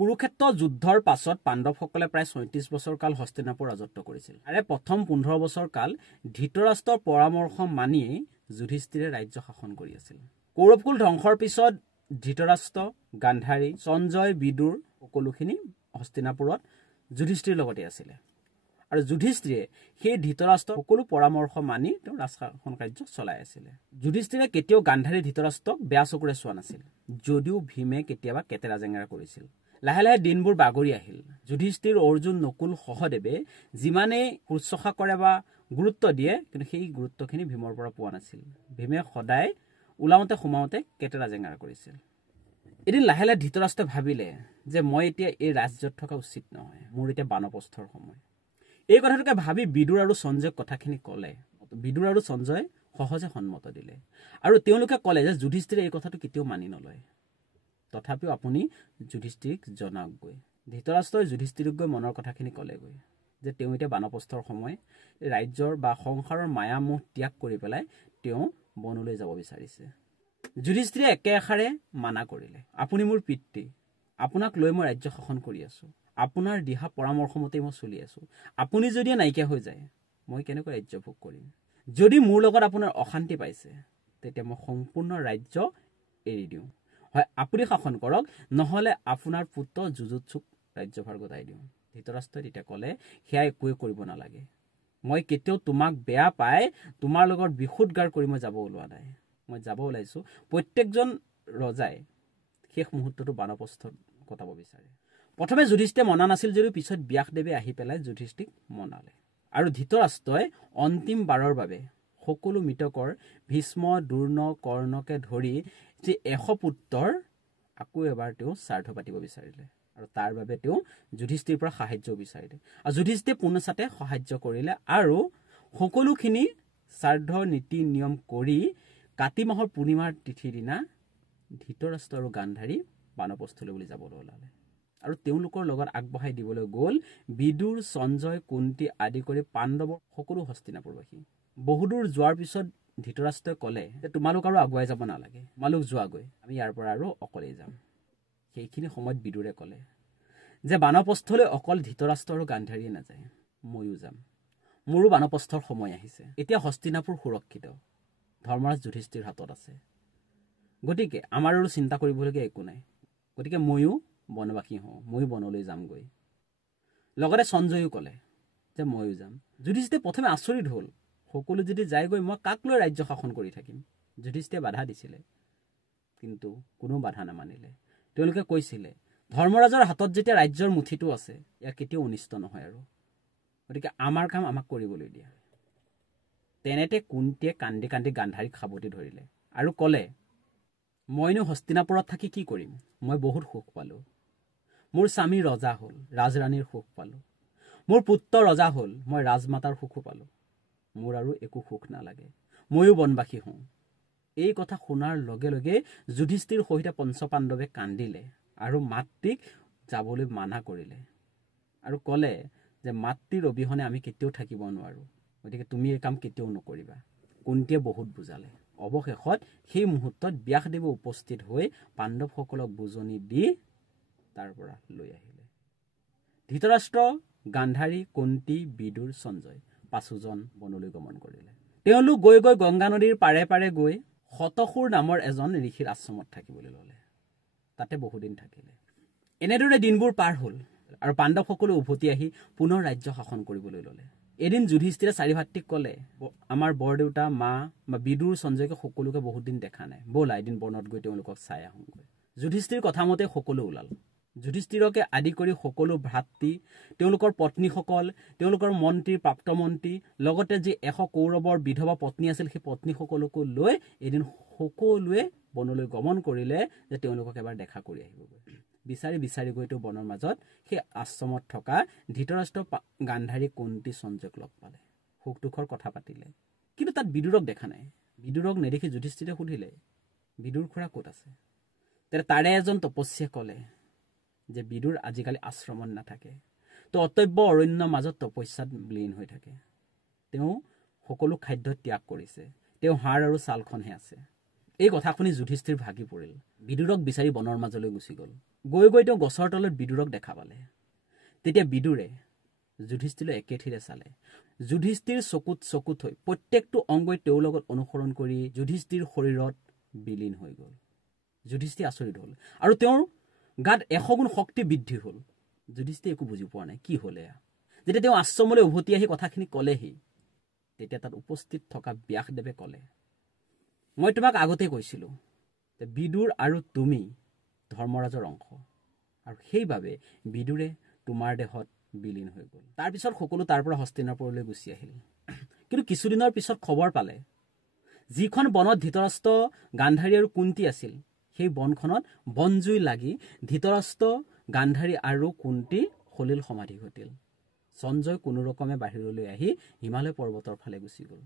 কুৰুক্ষেত্ৰ যুদ্ধৰ পাছত পাণ্ডৱসকলে প্ৰায় ৩৬ বছৰ কাল হস্তিনাপুৰ ৰাজত্ব কৰিছিল। আৰু প্ৰথম ১৫ বছৰ কাল ধৃতৰাষ্ট্ৰৰ পৰামৰ্শ মানিয়েই যুধিষ্ঠিৰে ৰাজ্য শাসন কৰি আছিল। কৌৰৱকুল ধ্বংসৰ পিছত ধৃতৰাষ্ট্ৰ, গান্ধাৰী, সঞ্জয়, বিদুৰ সকলোখিনি হস্তিনাপুৰত যুধিষ্ঠিৰ লগতে আছিলে। আৰু যুধিষ্ঠিৰে সেই ধৃতৰাষ্ট্ৰৰ সকলো পৰামৰ্শ মানি তেওঁ ৰাজশাসন কাৰ্য চলাই আছিলে। যুধিষ্ঠিৰে কেতিয়াও গান্ধাৰী ধৃতৰাষ্ট্ৰক বেয়া চকুৰে চোৱা নাছিল, যদিও ভীমে কেতিয়াবা কেতেৰা জেঙেৰা কৰিছিল। লাহে লাহে দিনবোৰ বাগৰি আহিল। যুধিষ্ঠিৰ, অৰ্জুন, নকুল, সহদেৱে যিমানেই শুশ্ৰূষা কৰে বা গুৰুত্ব দিয়ে, কিন্তু সেই গুৰুত্বখিনি ভীমৰ পৰা পোৱা নাছিল। ভীমে সদায় ওলাওঁতে সোমাওঁতে কেতেৰা জেঙেৰা কৰিছিল। এদিন লাহে লাহে ধৃতৰাষ্ট্ৰই ভাবিলে যে মই এতিয়া এই ৰাজ্যত থকা উচিত নহয়, মোৰ এতিয়া বানপ্ৰস্থৰ সময়। এই কথাটোকে ভাবি বিদুৰ আৰু সঞ্জয়ক কথাখিনি ক'লে। বিদুৰ আৰু সঞ্জয় সহজে সন্মত দিলে আৰু তেওঁলোকে ক'লে যে যুধিষ্ঠিৰে এই কথাটো কেতিয়াও মানি নলয়, তথাপিও আপুনি যুধিষ্ঠিৰক জনাওকগৈ। ধৃতৰাষ্ট্ৰই যুধিষ্ঠিৰক গৈ মনৰ কথাখিনি ক'লেগৈ যে তেওঁ এতিয়া বানপ্ৰস্থৰ সময়, ৰাজ্যৰ বা সংসাৰৰ মায়ামোহ ত্যাগ কৰি পেলাই তেওঁ বনলৈ যাব বিচাৰিছে। যুধিষ্ঠিৰে একে এষাৰে মানা কৰিলে, আপুনি মোৰ পিতৃ, আপোনাক লৈ মই ৰাজ্য শাসন কৰি আছো, আপোনাৰ দিহা পৰামৰ্শ মতেই মই চলি আছো। আপুনি যদি নাইকিয়া হৈ যায় মই কেনেকৈ ৰাজ্য ভোগ কৰিম? যদি মোৰ লগত আপোনাৰ অশান্তি পাইছে তেতিয়া মই সম্পূৰ্ণ ৰাজ্য এৰি দিওঁ, হয় আপুনি শাসন কৰক, নহ'লে আপোনাৰ পুত্ৰ যুযুৎসুক ৰাজ্যভাৰ গতাই দিওঁ। ধৃতৰাষ্ট্ৰই তেতিয়া ক'লে, সেয়া একোৱে কৰিব নালাগে, মই কেতিয়াও তোমাক বেয়া পাই তোমাৰ লগত বিশুদ্ধাৰ কৰি মই যাব ওলোৱা নাই। মই যাব ওলাইছো, প্ৰত্যেকজন ৰজাই শেষ মুহূৰ্তটো বানপ্ৰস্থত কটাব বিচাৰে। প্ৰথমে যুধিষ্ঠিৰে মনা নাছিল যদিও পিছত ব্যাসদেৱে আহি পেলাই যুধিষ্ঠিৰক মনালে। আৰু ধৃতৰাষ্ট্ৰই অন্তিম বাৰৰ বাবে সকলো মৃতকৰ ভীষ্ম, দ্ৰোণ, কৰ্ণকে ধৰি যি ১০০ পুত্ৰৰ আকৌ এবাৰ তেওঁ শ্ৰাদ্ধ পাতিব বিচাৰিলে। আৰু তাৰ বাবে তেওঁ যুধিষ্ঠিৰৰ পৰা সাহায্য বিচাৰিলে। আৰু যুধিষ্ঠিৰে পুনচাতে সাহায্য কৰিলে আৰু সকলোখিনি শ্ৰাদ্ধ নীতি নিয়ম কৰি কাতি মাহৰ পূৰ্ণিমাৰ তিথিৰ দিনা ধৃতৰাষ্ট্ৰ আৰু গান্ধাৰী বানপ্ৰস্থলৈ বুলি যাবলৈ ওলালে। আৰু তেওঁলোকৰ লগত আগবঢ়াই দিবলৈ গ'ল বিদুৰ, সঞ্জয়, কুন্তি আদি কৰি পাণ্ডৱৰ সকলো হস্তিনাপুৰবাসী। বহুদূৰ যোৱাৰ পিছত ধৃতৰাষ্ট্ৰই ক'লে যে তোমালোক আৰু আগুৱাই যাব নালাগে, তোমালোক যোৱাগৈ, আমি ইয়াৰ পৰা আৰু অকলেই যাম। সেইখিনি সময়ত বিদুৰে ক'লে যে বানপ্ৰস্থলৈ অকল ধৃতৰাষ্ট্ৰ আৰু গান্ধাৰীয়ে নাযায়, ময়ো যাম, মোৰো বানপ্ৰস্থৰ সময় আহিছে। এতিয়া হস্তিনাপুৰ সুৰক্ষিত, ধৰ্মৰাজ যুধিষ্ঠিৰ হাতত আছে, গতিকে আমাৰ আৰু চিন্তা কৰিবলগীয়া একো নাই। গতিকে ময়ো বনবাসী হওঁ, ময়ো বনলৈ যামগৈ। লগতে সঞ্জয়ো ক'লে যে ময়ো যাম। যুধিষ্ঠিৰে প্ৰথমে আচৰিত হ'ল, সকলো যদি যায়গৈ মই কাক লৈ ৰাজ্য শাসন কৰি থাকিম? যুধিষ্ঠিৰে বাধা দিছিলে, কিন্তু কোনো বাধা নামানিলে। তেওঁলোকে কৈছিলে ধৰ্মৰাজৰ হাতত যেতিয়া ৰাজ্যৰ মুঠিটো আছে, ইয়াৰ কেতিয়াও অনিষ্ট নহয়, আৰু গতিকে আমাৰ কাম আমাক কৰিবলৈ দিয়া। তেনেতে কুন্তিয়ে কান্দি কান্দি গান্ধাৰীক সাৱটি ধৰিলে আৰু ক'লে, মইনো হস্তিনাপুৰত থাকি কি কৰিম? মই বহুত সুখ পালোঁ, মোৰ স্বামী ৰজা হ'ল, ৰাজৰাণীৰ সুখ পালোঁ, মোৰ পুত্ৰ ৰজা হ'ল, মই ৰাজমাতাৰ সুখো পালোঁ, মোৰ আৰু একো সুখ নালাগে, ময়ো বনবাসী হওঁ। এই কথা শুনাৰ লগে লগে যুধিষ্ঠিৰ সহিত পঞ্চপাণ্ডৱে কান্দিলে আৰু মাতৃক যাবলৈ মানা কৰিলে আৰু ক'লে যে মাতৃৰ অবিহনে আমি কেতিয়াও থাকিব নোৱাৰোঁ, গতিকে তুমি এই কাম কেতিয়াও নকৰিবা। কুন্তিয়ে বহুত বুজালে। অৱশেষত সেই মুহূৰ্তত ব্যাসদেৱে উপস্থিত হৈ পাণ্ডৱসকলক বুজনি দি তাৰ পৰা লৈ আহিলে। ধৃতৰাষ্ট্ৰ, গান্ধাৰী, কুন্তি, বিদুৰ, সঞ্জয় ৫জন বনলৈ গমন কৰিলে। তেওঁলোক গৈ গৈ গংগা নদীৰ পাৰে পাৰে গৈ শতসুৰ নামৰ এজন ঋষিৰ আশ্ৰমত থাকিবলৈ ল'লে। তাতে বহুদিন থাকিলে। এনেদৰে দিনবোৰ পাৰ হ'ল আৰু পাণ্ডৱসকলে উভতি আহি পুনৰ ৰাজ্য শাসন কৰিবলৈ ল'লে। এদিন যুধিষ্ঠিৰে চাৰি ভাতৃক ক'লে, আমাৰ বৰদেউতা, মা বা বিদুৰ, সঞ্জয়কে সকলোকে বহুত দিন দেখা নাই, ব'লা এদিন বনত গৈ তেওঁলোকক চাই আহোঁগৈ। যুধিষ্ঠিৰ কথামতে সকলো ওলাল। যুধিষ্ঠিৰকে আদি কৰি সকলো ভাতৃ, তেওঁলোকৰ পত্নীসকল, তেওঁলোকৰ মন্ত্ৰী, প্ৰাপ্তমন্ত্ৰী, লগতে যি ১০০ কৌৰৱৰ বিধৱা পত্নী আছিল সেই পত্নীসকলকো লৈ এদিন সকলোৱে বনলৈ গমন কৰিলে যে তেওঁলোকক এবাৰ দেখা কৰি আহিবগৈ। বিচাৰি বিচাৰি গৈ তেওঁ বনৰ মাজত সেই আশ্ৰমত থকা ধৃতৰাষ্ট্ৰ, গান্ধাৰী, কুন্তি, সঞ্জয়ক লগ পালে। সুখ দুখৰ কথা পাতিলে, কিন্তু তাত বিদুৰক দেখা নাই। বিদুৰক নেদেখি যুধিষ্ঠিৰে সুধিলে, বিদুৰ খুৰা ক'ত আছে? তাৰে এজন তপস্যীয়ে ক'লে যে বিদুৰ আজিকালি আশ্ৰমত নাথাকে, তো অতব্য অৰণ্যৰ মাজত তপস্যাত লীন হৈ থাকে। তেওঁ সকলো খাদ্য ত্যাগ কৰিছে, তেওঁ হাড় আৰু ছালখনহে আছে। এই কথা শুনি যুধিষ্ঠিৰ ভাগি পৰিল, বিদুৰক বিচাৰি বনৰ মাজলৈ গুচি গ'ল। গৈ গৈ তেওঁ গছৰ তলত বিদুৰক দেখা পালে। তেতিয়া বিদুৰে যুধিষ্ঠিৰলৈ একেঠিৰে চালে। যুধিষ্ঠিৰ চকুত চকুত হৈ প্ৰত্যেকটো অংগই তেওঁৰ লগত অনুসৰণ কৰি যুধিষ্ঠিৰ শৰীৰত বিলীন হৈ গ'ল। যুধিষ্ঠিৰ আচৰিত হ'ল আৰু তেওঁৰ গাত 100 গুণ শক্তি বৃদ্ধি হ'ল। যুধিষ্ঠিৰে একো বুজি পোৱা নাই কি হ'ল এয়া। যেতিয়া তেওঁ আশ্ৰমলৈ উভতি আহি কথাখিনি ক'লেহি, তেতিয়া তাত উপস্থিত থকা ব্যাসদেৱে ক'লে, মই তোমাক আগতে কৈছিলোঁ যে বিদুৰ আৰু তুমি ধৰ্মৰাজৰ অংশ, আৰু সেইবাবে বিদুৰে তোমাৰ দেহত বিলীন হৈ গ'ল। তাৰপিছত সকলো তাৰ পৰা হস্তিনাপুৰলৈ গুচি আহিল। কিন্তু কিছুদিনৰ পিছত খবৰ পালে যিখন বনত ধৃতৰাষ্ট্ৰ, গান্ধাৰী আৰু কুন্তি আছিল, সেই বনখনত বনজুই লাগি ধৃতৰাষ্ট্ৰ, গান্ধাৰী আৰু কুন্তি সলিল সমাধি ঘটিল। সঞ্জয় কোনো ৰকমে বাহিৰলৈ আহি হিমালয় পৰ্বতৰ ফালে গুচি গ'ল।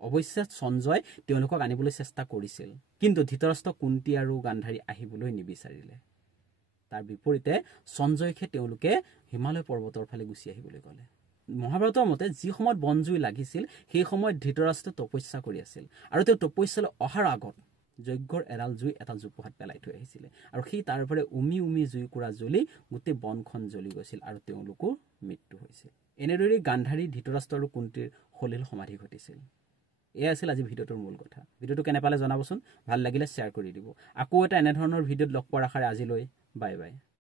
অৱশ্যে সঞ্জয় তেওঁলোকক আনিবলৈ চেষ্টা কৰিছিল, কিন্তু ধৃতৰাষ্ট্ৰ, কুন্তি আৰু গান্ধাৰী আহিবলৈ নিবিচাৰিলে। তাৰ বিপৰীতে সঞ্জয়কে তেওঁলোকে হিমালয় পৰ্বতৰ ফালে গুচি আহিবলৈ ক'লে। মহাভাৰতৰ মতে যি সময়ত বনজুই লাগিছিল সেই সময়ত ধৃতৰাষ্ট্ৰে তপস্যা কৰি আছিল, আৰু তেওঁ তপস্যালৈ অহাৰ আগত যজ্ঞৰ এডাল জুই এটা জোপোহাত পেলাই থৈ আহিছিলে, আৰু সেই তাৰ পৰা উমি উমি জুইকুৰা জ্বলি গোটেই বনখন জ্বলি গৈছিল আৰু তেওঁলোকৰ মৃত্যু হৈছিল। এনেদৰে গান্ধাৰী, ধৃতৰাষ্ট্ৰ আৰু কুন্তিৰ সলিল সমাধি ঘটিছিল। এয়া আছিল আজি ভিডিঅ'টোৰ মূল কথা। ভিডিঅ'টো কেনে পালে জনাবচোন, ভাল লাগিলে শ্বেয়াৰ কৰি দিব। আকৌ এটা এনেধৰণৰ ভিডিঅ'ত লগ পোৱাৰ আশাৰে আজিলৈ বাই বাই।